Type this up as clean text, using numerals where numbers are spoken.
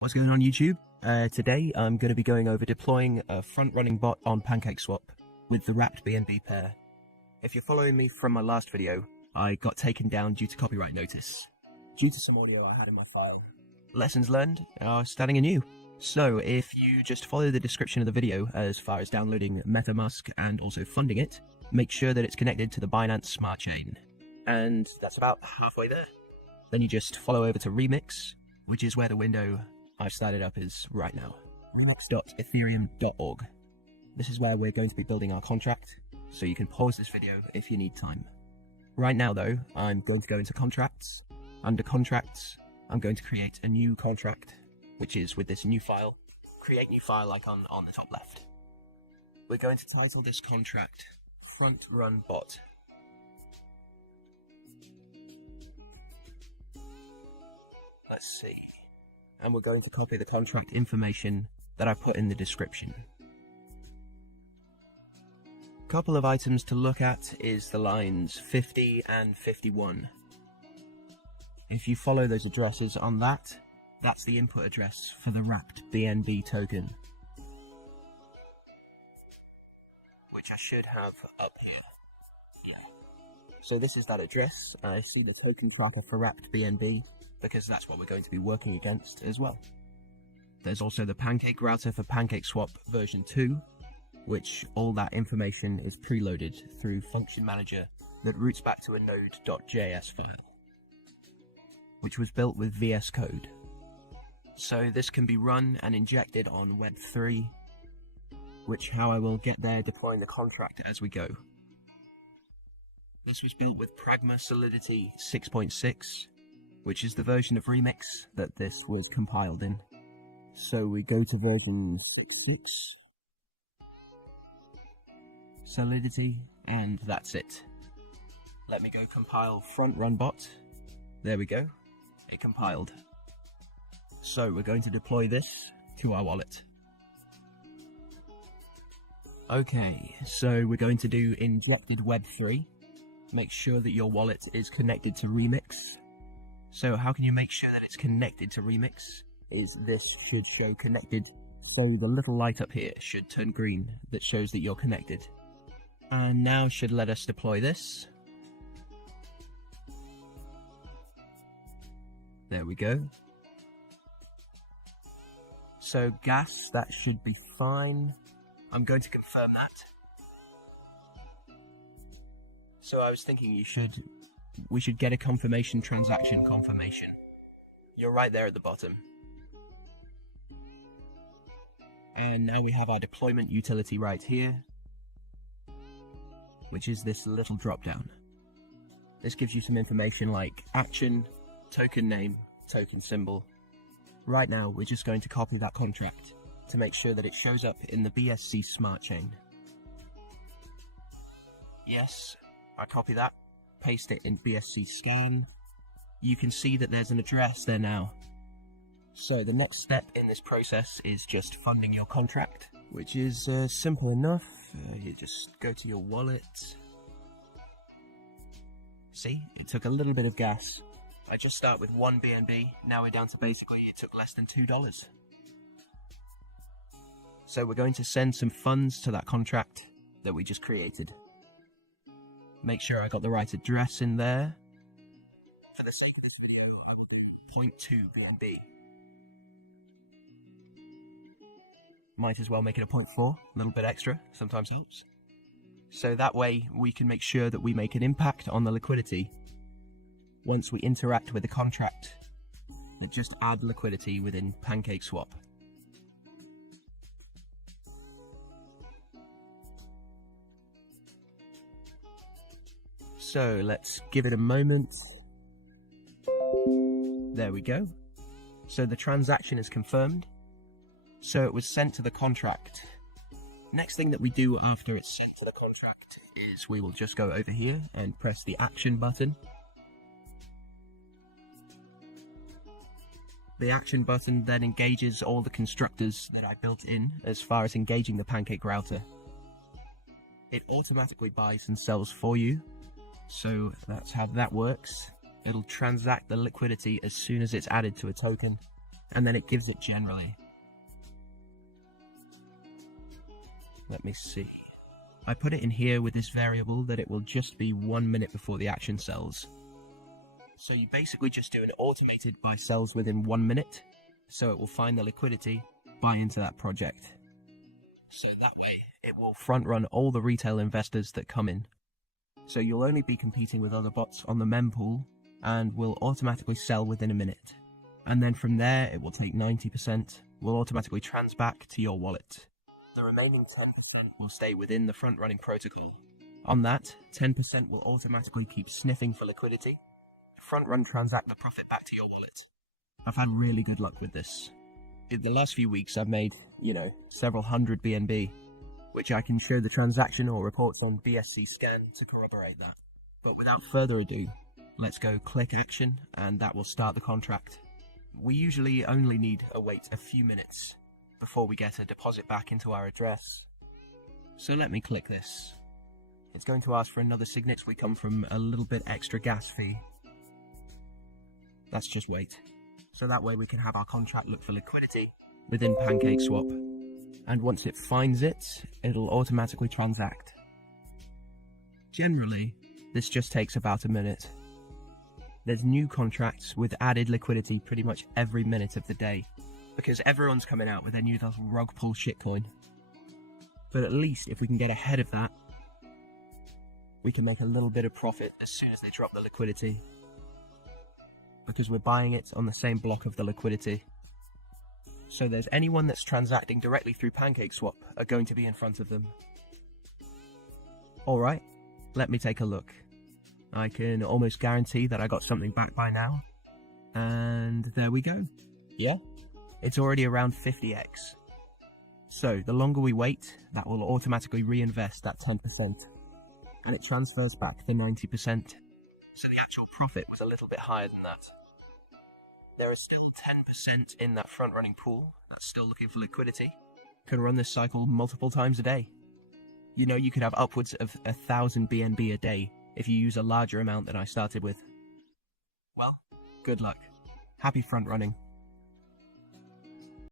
What's going on YouTube? Today I'm going to be going over deploying a front-running bot on Pancakeswap with the wrapped BNB pair. If you're following me from my last video, I got taken down due to copyright notice, due to some audio I had in my file. Lessons learned are starting anew. So if you just follow the description of the video as far as downloading MetaMask and also funding it, make sure that it's connected to the Binance Smart Chain. And that's about halfway there. Then you just follow over to Remix, which is where the window I've started up is right now. remix.ethereum.org. This is where we're going to be building our contract, so you can pause this video if you need time. Right now though, I'm going to go into contracts. Under contracts, I'm going to create a new contract, which is with this new file, create new file icon on the top left. We're going to title this contract Front Run Bot. Let's see. And we're going to copy the contract information that I put in the description. Couple of items to look at is the lines 50 and 51. If you follow those addresses on that, that's the input address for the wrapped BNB token, which I should have up here. Yeah. So this is that address. I see the token tracker for wrapped BNB, because that's what we're going to be working against as well. There's also the Pancake router for Pancakeswap version 2, which all that information is preloaded through Function Manager that routes back to a node.js file, which was built with VS Code. So this can be run and injected on Web3, which how I will get there deploying the contract as we go. This was built with Pragma Solidity 6.6, which is the version of Remix that this was compiled in. So we go to version 6, Solidity, and that's it. Let me go compile front run bot. There we go, it compiled. So we're going to deploy this to our wallet. Okay, so we're going to do injected Web3. Make sure that your wallet is connected to Remix. So how can you make sure that it's connected to Remix? Is this should show connected, so the little light up here should turn green that shows that you're connected. And now should let us deploy this. There we go. So gas, that should be fine. I'm going to confirm that. So I was thinking we should get a confirmation transaction confirmation. You're right there at the bottom. And now we have our deployment utility right here, which is this little drop down. This gives you some information like action, token name, token symbol. Right now we're just going to copy that contract to make sure that it shows up in the BSC Smart Chain. Yes, I copy that. Paste it in BSC scan. You can see that there's an address there now. So the next step in this process is just funding your contract, which is simple enough. You just go to your wallet. See, it took a little bit of gas. I just start with 1 BNB, now we're down to basically it took less than $2. So we're going to send some funds to that contract that we just created. Make sure I got the right address in there. For the sake of this video, I will 0.2 BNB. Might as well make it a 0.4, a little bit extra, sometimes helps. So that way we can make sure that we make an impact on the liquidity once we interact with the contract that just add liquidity within Pancakeswap. So let's give it a moment. There we go. So the transaction is confirmed. So it was sent to the contract. Next thing that we do after it's sent to the contract is we will just go over here and press the action button. The action button then engages all the constructors that I built in as far as engaging the Pancake router. It automatically buys and sells for you. So that's how that works. It'll transact the liquidity as soon as it's added to a token. and then it gives it generally. Let me see. I put it in here with this variable that it will just be 1 minute before the action sells. So you basically just do an automated buy sells within 1 minute, so it will find the liquidity, buy into that project. So that way, it will front run all the retail investors that come in. So you'll only be competing with other bots on the mempool, and will automatically sell within a minute. And then from there, it will take 90%, will automatically back to your wallet. The remaining 10% will stay within the front-running protocol. On that, 10% will automatically keep sniffing for liquidity, front-run transact the profit back to your wallet. I've had really good luck with this. In the last few weeks, I've made, several hundred BNB, which I can show the transaction or reports on BSC Scan to corroborate that. But without further ado, let's go click action, and that will start the contract. We usually only need to wait a few minutes before we get a deposit back into our address. So let me click this. It's going to ask for another signet. We come from a little bit extra gas fee. Let's just wait. So that way we can have our contract look for liquidity within Pancakeswap. And once it finds it, it'll automatically transact. Generally, this just takes about a minute. There's new contracts with added liquidity pretty much every minute of the day, because everyone's coming out with their new little rug pull shitcoin. But at least if we can get ahead of that, we can make a little bit of profit as soon as they drop the liquidity, because we're buying it on the same block of the liquidity. So there's anyone that's transacting directly through Pancakeswap are going to be in front of them. Alright, let me take a look. I can almost guarantee that I got something back by now. And there we go. Yeah? It's already around 50x. So the longer we wait, that will automatically reinvest that 10%. And it transfers back the 90%. So the actual profit was a little bit higher than that. There is still 10% in that front-running pool that's still looking for liquidity. Can run this cycle multiple times a day. You could have upwards of 1,000 BNB a day if you use a larger amount than I started with. Well, good luck. Happy front-running.